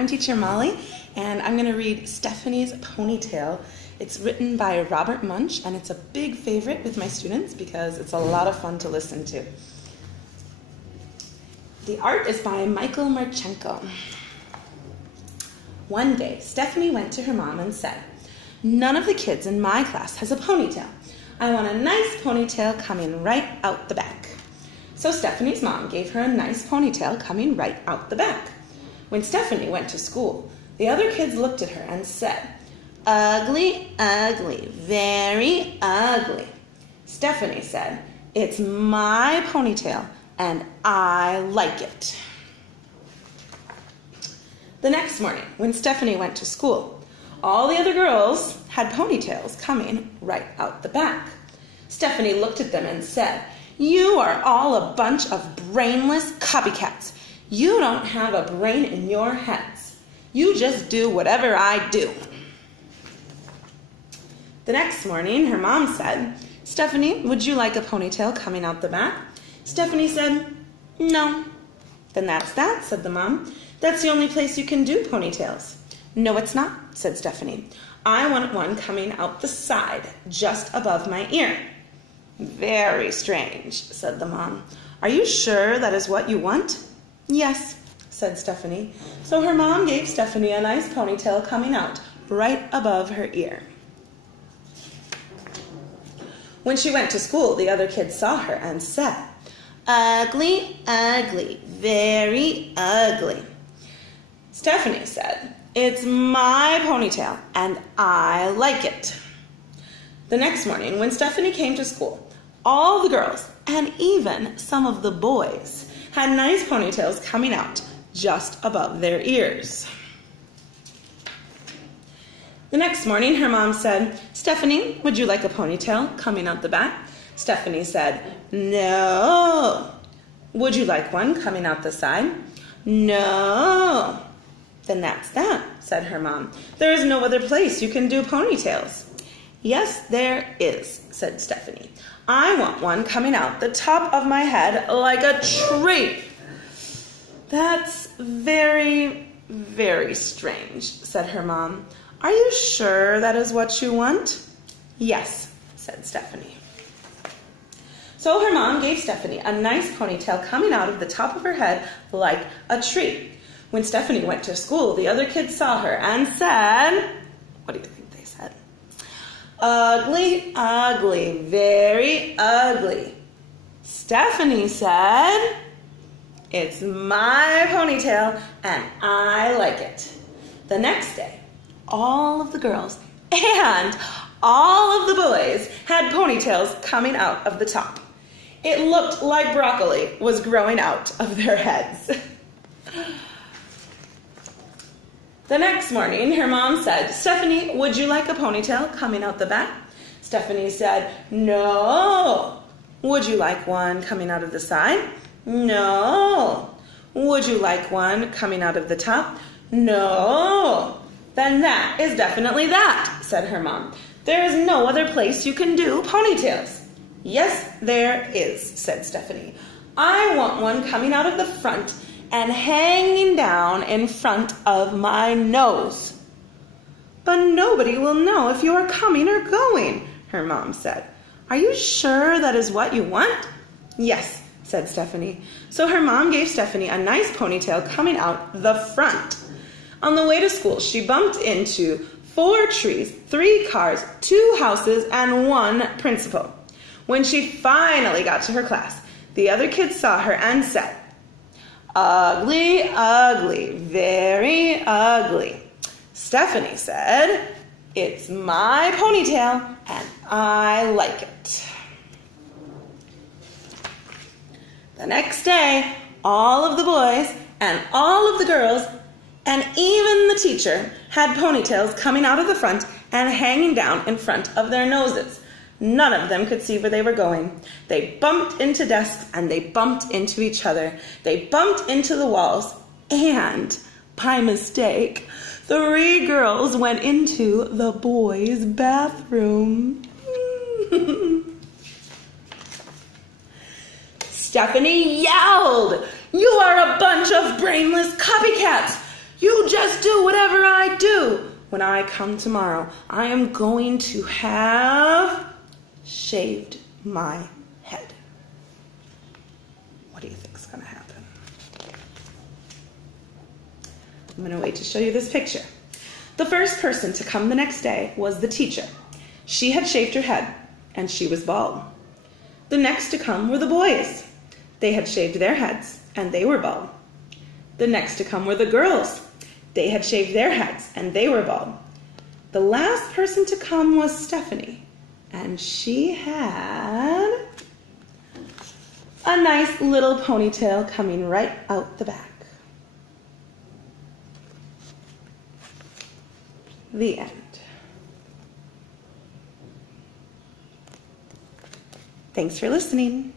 I'm teacher Molly, and I'm going to read Stephanie's Ponytail. It's written by Robert Munsch, and it's a big favorite with my students because it's a lot of fun to listen to. The art is by Michael Marchenko. One day, Stephanie went to her mom and said, "None of the kids in my class has a ponytail. I want a nice ponytail coming right out the back." So Stephanie's mom gave her a nice ponytail coming right out the back. When Stephanie went to school, the other kids looked at her and said, "Ugly, ugly, very ugly." Stephanie said, "It's my ponytail and I like it." The next morning, when Stephanie went to school, all the other girls had ponytails coming right out the back. Stephanie looked at them and said, "You are all a bunch of brainless copycats. You don't have a brain in your heads. You just do whatever I do." The next morning, her mom said, "Stephanie, would you like a ponytail coming out the back?" Stephanie said, "No." "Then that's that," said the mom. "That's the only place you can do ponytails." "No, it's not," said Stephanie. "I want one coming out the side, just above my ear." "Very strange," said the mom. "Are you sure that is what you want?" "Yes," said Stephanie. So her mom gave Stephanie a nice ponytail coming out right above her ear. When she went to school, the other kids saw her and said, "Ugly, ugly, very ugly." Stephanie said, "It's my ponytail and I like it." The next morning, when Stephanie came to school, all the girls, and even some of the boys, had nice ponytails coming out just above their ears. The next morning, her mom said, "Stephanie, would you like a ponytail coming out the back?" Stephanie said, "No." "Would you like one coming out the side?" "No." "Then that's that," said her mom. "There is no other place you can do ponytails." "Yes, there is," said Stephanie. "I want one coming out the top of my head like a tree." "That's very, very strange," said her mom. "Are you sure that is what you want?" "Yes," said Stephanie. So her mom gave Stephanie a nice ponytail coming out of the top of her head like a tree. When Stephanie went to school, the other kids saw her and said, what do you think they said? "Ugly, ugly, very ugly." Stephanie said, "It's my ponytail and I like it." The next day, all of the girls and all of the boys had ponytails coming out of the top. It looked like broccoli was growing out of their heads. The next morning, her mom said, "Stephanie, would you like a ponytail coming out the back?" Stephanie said, "No." "Would you like one coming out of the side?" "No." "Would you like one coming out of the top?" "No." "Then that is definitely that," said her mom. "There is no other place you can do ponytails." "Yes, there is," said Stephanie. "I want one coming out of the front and hanging down in front of my nose." "But nobody will know if you are coming or going," her mom said. "Are you sure that is what you want?" "Yes," said Stephanie. So her mom gave Stephanie a nice ponytail coming out the front. On the way to school, she bumped into 4 trees, 3 cars, 2 houses, and 1 principal. When she finally got to her class, the other kids saw her and said, "Ugly, ugly, very ugly." Stephanie said, "It's my ponytail and I like it." The next day, all of the boys and all of the girls and even the teacher had ponytails coming out of the front and hanging down in front of their noses. None of them could see where they were going. They bumped into desks and they bumped into each other. They bumped into the walls and, by mistake, 3 girls went into the boys' bathroom. Stephanie yelled, "You are a bunch of brainless copycats! You just when I come tomorrow, I am going to have shaved my head. What do you think is going to happen? I'm going to wait to show you this picture. The first person to come the next day was the teacher. She had shaved her head, and she was bald. The next to come were the boys. They had shaved their heads, and they were bald. The next to come were the girls. They had shaved their heads, and they were bald. The last person to come was Stephanie, and she had a nice little ponytail coming right out the back. The end. Thanks for listening.